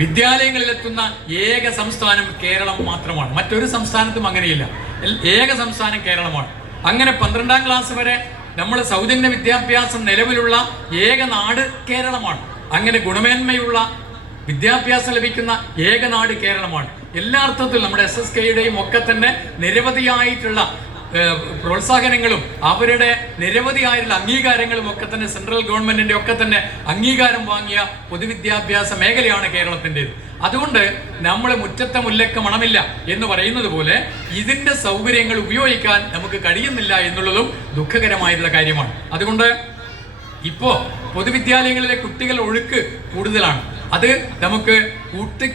വിദ്യാലയങ്ങളിലെത്തുന്ന ഏക സംസ്ഥാനം കേരളം മാത്രമാണ്. മറ്റൊരു സംസ്ഥാനത്തും അങ്ങനെയില്ല. ഏക സംസ്ഥാനം കേരളമാണ്. അങ്ങനെ 12ാം ക്ലാസ് വരെ നമ്മൾ സൗജന്യ വിദ്യാഭ്യാസം നിലവിലുള്ള ഏക നാട് കേരളമാണ്. അങ്ങനെ ഗുണമേന്മയുള്ള വിദ്യാഭ്യാസം ലഭിക്കുന്ന ഏക നാട് കേരളമാണ്. എല്ലാ അർത്ഥത്തിലും നമ്മുടെ SSKയുടെയും ഒക്കെ തന്നെ നിരവധിയായിട്ടുള്ള പ്രോത്സാഹനങ്ങളും അവരുടെ നിരവധിയായിട്ടുള്ള അംഗീകാരങ്ങളും ഒക്കെ തന്നെ സെൻട്രൽ ഗവൺമെന്റിന്റെ ഒക്കെ തന്നെ അംഗീകാരം വാങ്ങിയ പൊതുവിദ്യാഭ്യാസ മേഖലയാണ് കേരളത്തിൻ്റെത്. അതുകൊണ്ട് നമ്മൾ മുറ്റത്തെ മുല്ലക്ക് മണമില്ല എന്ന് പറയുന്നത് പോലെ ഇതിന്റെ സൗകര്യങ്ങൾ ഉപയോഗിക്കാൻ നമുക്ക് കഴിയുന്നില്ല എന്നുള്ളതും ദുഃഖകരമായിട്ടുള്ള കാര്യമാണ്. അതുകൊണ്ട് ഇപ്പോ പൊതുവിദ്യാലയങ്ങളിലെ കുട്ടികൾ ഒഴുക്ക് കൂടുതലാണ്. അത് നമുക്ക്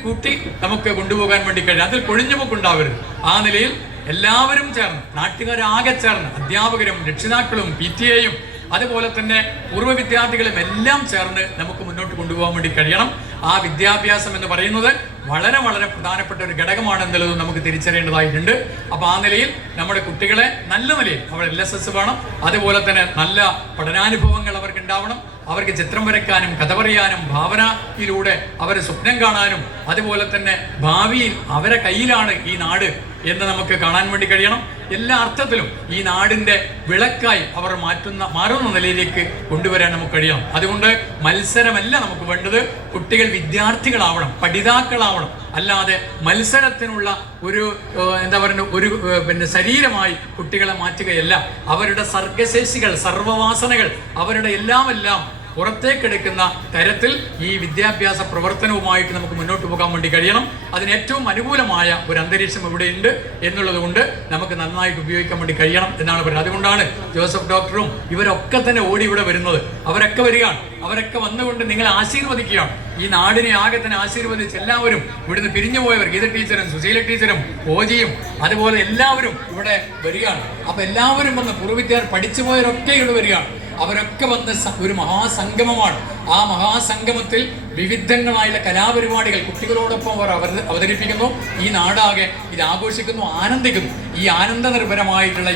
കൂട്ടി നമുക്ക് കൊണ്ടുപോകാൻ വേണ്ടി കഴിയും. അതിൽ കൊഴിഞ്ഞുപോക്കുണ്ടാവരുത്. ആ നിലയിൽ എല്ലാവരും ചേർന്ന്, നാട്ടുകാരാകെ ചേർന്ന്, അധ്യാപകരും രക്ഷിതാക്കളും PTA അതുപോലെ തന്നെ പൂർവ്വ വിദ്യാർത്ഥികളും എല്ലാം ചേർന്ന് നമുക്ക് മുന്നോട്ട് കൊണ്ടുപോകാൻ വേണ്ടി കഴിയണം. ആ വിദ്യാഭ്യാസം എന്ന് പറയുന്നത് വളരെ വളരെ പ്രധാനപ്പെട്ട ഒരു ഘടകമാണെന്നുള്ളത് നമുക്ക് തിരിച്ചറിയേണ്ടതായിട്ടുണ്ട്. അപ്പോൾ ആ നിലയിൽ നമ്മുടെ കുട്ടികളെ നല്ല നിലയിൽ അവർ LSS വേണം. അതുപോലെ തന്നെ നല്ല പഠനാനുഭവങ്ങൾ അവർക്ക് ഉണ്ടാവണം. അവർക്ക് ചിത്രം വരയ്ക്കാനും കഥ പറയാനും ഭാവനയിലൂടെ അവരെ സ്വപ്നം കാണാനും അതുപോലെ തന്നെ ഭാവിയിൽ അവരെ കയ്യിലാണ് ഈ നാട് എന്ന് നമുക്ക് കാണാൻ വേണ്ടി കഴിയണം. എല്ലാ അർത്ഥത്തിലും ഈ നാടിന്റെ വിളക്കായി അവർ മാറുന്ന നിലയിലേക്ക് കൊണ്ടുവരാൻ നമുക്ക് കഴിയണം. അതുകൊണ്ട് മത്സരമല്ല നമുക്ക് വേണ്ടത്. കുട്ടികൾ വിദ്യാർത്ഥികളാവണം, പഠിതാക്കളാവണം. അല്ലാതെ മത്സരത്തിനുള്ള ഒരു എന്താ പറയുക ഒരു ശരീരമായി കുട്ടികളെ മാറ്റുകയല്ല. അവരുടെ സർഗശേഷികൾ, സർവവാസനകൾ, അവരുടെ എല്ലാം പുറത്തേക്കെടുക്കുന്ന തരത്തിൽ ഈ വിദ്യാഭ്യാസ പ്രവർത്തനവുമായിട്ട് നമുക്ക് മുന്നോട്ട് പോകാൻ വേണ്ടി കഴിയണം. അതിന് ഏറ്റവും അനുകൂലമായ ഒരു അന്തരീക്ഷം ഇവിടെയുണ്ട് എന്നുള്ളത് കൊണ്ട് നമുക്ക് നന്നായിട്ട് ഉപയോഗിക്കാൻ വേണ്ടി കഴിയണം എന്നാണ് പറയുന്നത്. അതുകൊണ്ടാണ് ജോസഫ് ഡോക്ടറും ഇവരൊക്കെ തന്നെ ഓടി ഇവിടെ വരുന്നത്. അവരൊക്കെ വരികയാണ്. അവരൊക്കെ വന്നുകൊണ്ട് നിങ്ങളെ ആശീർവദിക്കുകയാണ്. ഈ നാടിനെ ആകെ തന്നെ ആശീർവദിച്ച് എല്ലാവരും ഇവിടുന്ന് പിരിഞ്ഞു പോയവർ, ഗീത ടീച്ചറും സുശീല ടീച്ചറും ഓജിയും അതുപോലെ എല്ലാവരും ഇവിടെ വരികയാണ്. അപ്പൊ എല്ലാവരും വന്ന് പൂർവ്വവിദ്യാർത്ഥി പഠിച്ചു പോയവരൊക്കെ ഇവിടെ വരികയാണ്. അവരൊക്കെ വന്ന് ഒരു മഹാസംഗമമാണ്. ആ മഹാസംഗമത്തിൽ വിവിധങ്ങളായുള്ള കലാപരിപാടികൾ കുട്ടികളോടൊപ്പം അവർ അവതരിപ്പിക്കുന്നു. ഈ നാടാകെ ഇത് ആഘോഷിക്കുന്നു, ആനന്ദിക്കുന്നു. ഈ ആനന്ദ നിർഭരമായിട്ടുള്ള